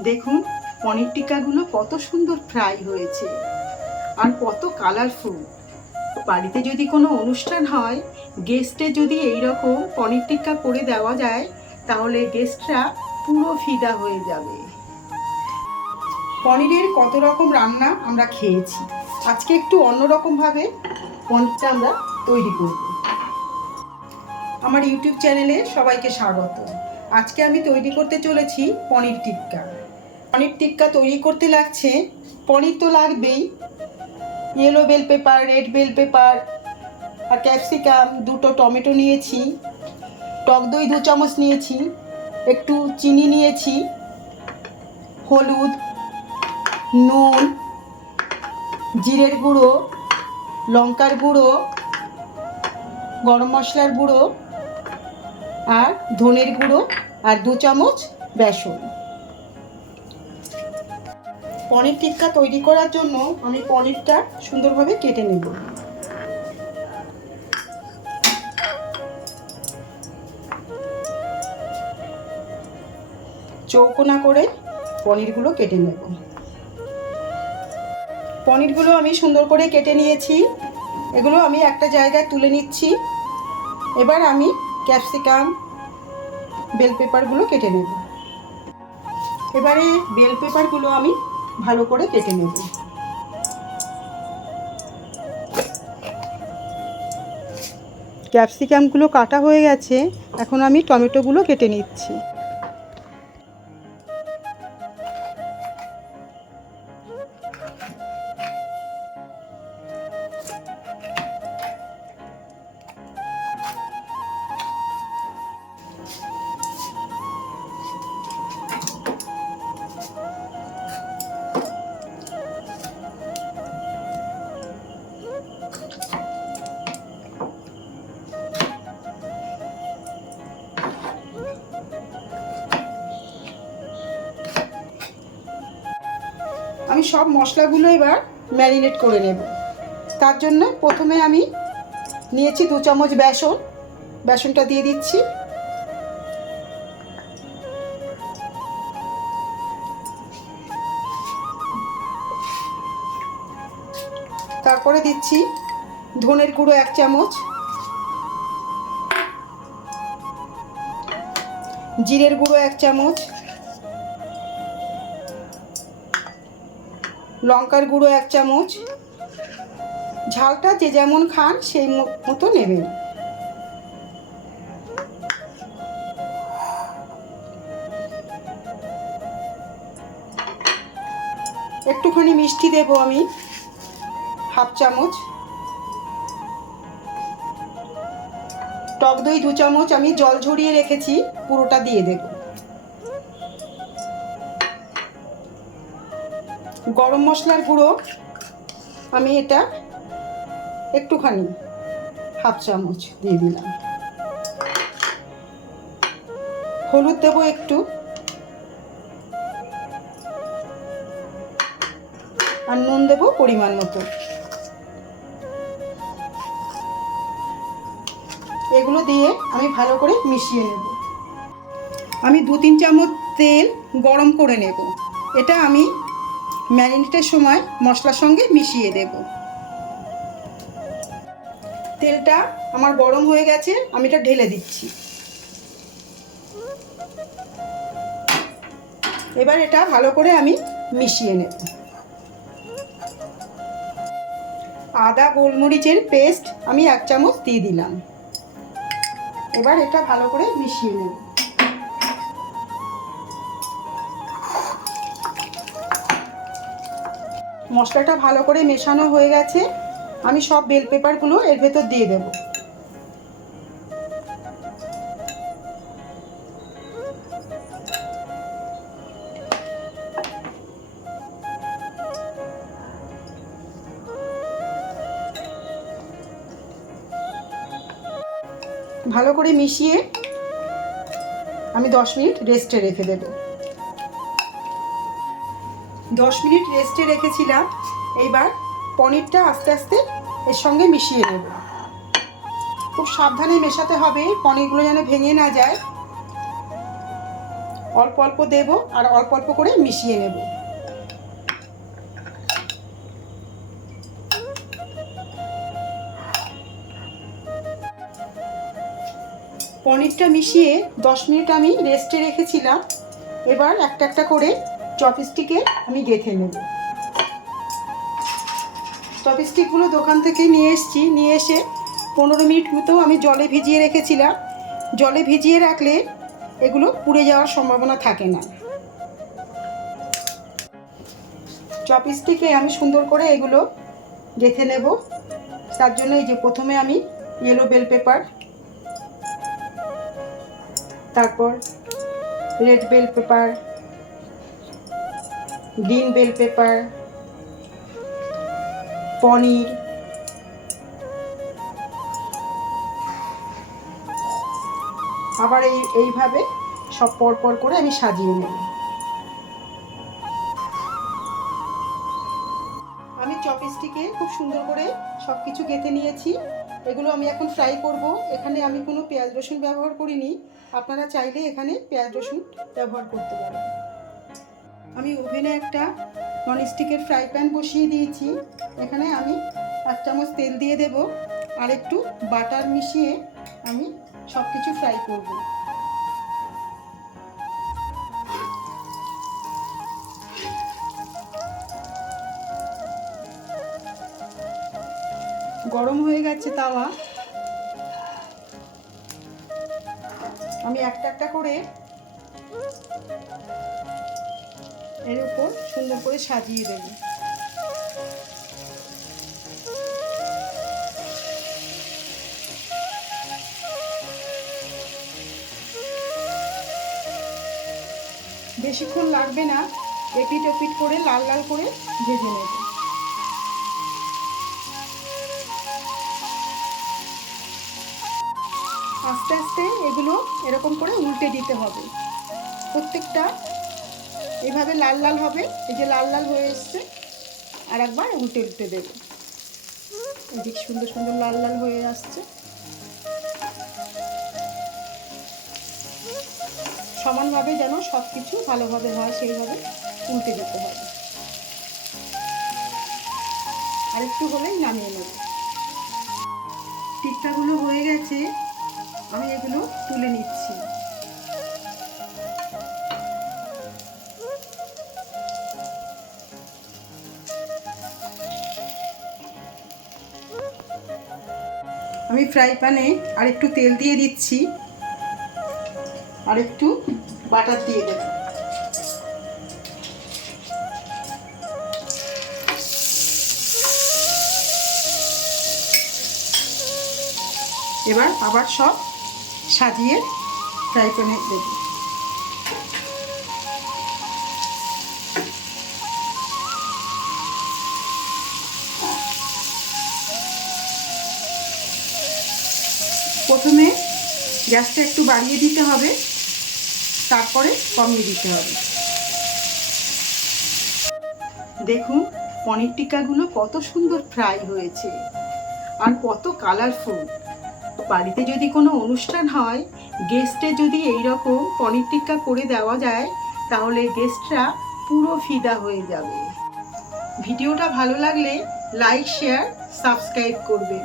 দেখুন, পনির টিক্কাগুলো কত সুন্দর ফ্রাই হয়েছে। আর কত কালারফুল। বাড়িতে যদি কোনো অনুষ্ঠান হয়, গেস্টে যদি এই রকম পনির টিক্কা করে দেওয়া যায়, তাহলে গেস্টরা পুরো ফিদা হয়ে যাবে। পনিরের কত রকম রান্না আমরা খেয়েছি। আজকে একটু অন্যরকমভাবে পনিরটা আমরা তৈরি করব। আমার ইউটিউব চ্যানেলে সবাইকে স্বাগত। আজকে আমি তৈরি করতে চলেছি পনির টিক্কা। পনির টিক্কা তৈরি করতে লাগছে। পনির তো লাগবেই। Yellow bell pepper red bell pepper আর ক্যাপসিকাম দুটো টমেটো নিয়েছি। টক দই দু চামচ নিয়েছি। একটু চিনি নিয়েছি। হলুদ, নুন, জিরের গুঁড়ো, লঙ্কার গুঁড়ো, গরম মশলার গুঁড়ো আর ধনের গুঁড়ো আর দু চামচ বেসন। পনির টিক্কা তৈরি করার জন্য আমি পনিরটা সুন্দরভাবে কেটে নেব। চৌকোনা করে পনিরগুলো কেটে নেব। পনিরগুলো আমি সুন্দর করে কেটে নিয়েছি। এগুলো আমি একটা জায়গায় তুলে নিচ্ছি। এবার আমি ক্যাপসিকাম, বেল পেপারগুলো কেটে নেব। এবারে বেল পেপারগুলো আমি ভালো করে কেটে নেব। ক্যাপসিকামগুলো কাটা হয়ে গেছে এখন আমি টমেটোগুলো কেটে নিচ্ছি। আমি সব মশলাগুলো এবার ম্যারিনেট করে নেব। তার জন্য প্রথমে আমি নিয়েছি দু চামচ বেসন। বেসনটা দিয়ে দিচ্ছি। তারপরে দিচ্ছি ধনের গুঁড়ো এক চামচ। জিরের গুঁড়ো এক চামচ। লঙ্কার গুঁড়ো এক চামচ। ঝালটা যে যেমন খান সেই মতো নেবেন। একটুখানি মিষ্টি দেব আমি, হাফ চামচ। টক দই দু চামচ আমি জল ঝরিয়ে রেখেছি, পুরোটা দিয়ে দেব। গরম মশলার গুঁড়ো, আমি এটা একটুখানি হাফ চামচ দিয়ে দিলাম। হলুদ দেবো একটু। আর নুন দেবো পরিমাণ মতো। এগুলো দিয়ে আমি ভালো করে মিশিয়ে নেব। আমি দু তিন চামচ তেল গরম করে নেব। এটা আমি ম্যারিনেটের সময় মশলার সঙ্গে মিশিয়ে দেব। তেলটা আমার গরম হয়ে গেছে, আমি এটা ঢেলে দিচ্ছি। এবার এটা ভালো করে আমি মিশিয়ে নেব। আদা, গোলমরিচের পেস্ট আমি এক চামচ দিয়ে দিলাম। এবার এটা ভালো করে মিশিয়ে নেব। মশলাটা ভালো করে মেশানো হয়ে গেছে। আমি সব বেল পেপারগুলো এর ভেতর দিয়ে দেব। ভালো করে মিশিয়ে আমি দশ মিনিট রেস্টে রেখে দেবো। দশ মিনিট রেস্টে রেখেছিলাম। এইবার পনিরটা আস্তে আস্তে এর সঙ্গে মিশিয়ে নেব। খুব সাবধানে মেশাতে হবে, পনিরগুলো যেন ভেঙে না যায়। অল্প অল্প দেব আর অল্প অল্প করে মিশিয়ে নেব। পনিরটা মিশিয়ে দশ মিনিট আমি রেস্টে রেখেছিলাম। এবার একটা একটা করে চপস্টিকে আমি গেঁথে নেব। চপস্টিকগুলো দোকান থেকে নিয়ে এসেছি। নিয়ে এসে পনেরো মিনিট মতো আমি জলে ভিজিয়ে রেখেছিলাম। জলে ভিজিয়ে রাখলে এগুলো পুড়ে যাওয়ার সম্ভাবনা থাকে না। চপস্টিকে আমি সুন্দর করে এগুলো গেঁথে নেব। তার জন্য এই যে প্রথমে আমি ইয়েলো বেল পেপার তারপর red bell pepper green bell pepper পনির আবার এই, এইভাবে সব পর পর করে আমি সাজিয়ে নেব। আমি চপস্টিকে খুব সুন্দর করে সব কিছু গেঁথে নিয়েছি। এগুলো আমি এখন ফ্রাই করব। এখানে আমি কোনো পেঁয়াজ রসুন ব্যবহার করিনি। আপনারা চাইলে এখানে পেঁয়াজ রসুন ব্যবহার করতে পারেন। আমি ওভেনে একটা ননস্টিকের ফ্রাই প্যান বসিয়ে দিয়েছি। এখানে আমি এক চামচ তেল দিয়ে দেব আর একটু বাটার মিশিয়ে আমি সব কিছু ফ্রাই করব। গরম হয়ে গেছে তাওয়া। আমি একটা একটা করে এর উপর সুন্দর করে সাজিয়ে দেব। বেশিক্ষণ লাগবে না এপিট ওপিট করে লাল লাল করে ভেজে নেব। আস্তে আস্তে এগুলো এরকম করে উল্টে দিতে হবে। প্রত্যেকটা এভাবে লাল লাল হবে। এই যে লাল লাল হয়ে এসছে। আর একবার উল্টে উল্টে দেব। এদিক সুন্দর সুন্দর লাল লাল হয়ে আসছে। সমানভাবে যেন সব কিছু ভালোভাবে হয়, সেইভাবে উল্টে যেতে হবে। আর একটু হলেই নামিয়ে নেব। টিক্কাগুলো হয়ে গেছে। আমি এগুলো তুলে নিচ্ছি। আমি ফ্রাই প্যানে আর একটু তেল দিয়ে দিচ্ছি। আর একটু বাটার দিয়ে দেব। এবার আবার সব সাজিয়ে ফ্রাই প্যানে দেব। প্রথমে গ্যাসটা একটু বাড়িয়ে দিতে হবে, তারপরে কমিয়ে দিতে হবে। দেখুন, পনির টিক্কাগুলো কত সুন্দর ফ্রাই হয়েছে আর কত কালারফুল। বাড়িতে যদি কোনো অনুষ্ঠান হয় গেস্টে যদি এই রকম পনির টিক্কা করে দেওয়া যায়, তাহলে গেস্টরা পুরো ফিদা হয়ে যাবে। ভিডিওটা ভালো লাগলে লাইক শেয়ার সাবস্ক্রাইব করবেন।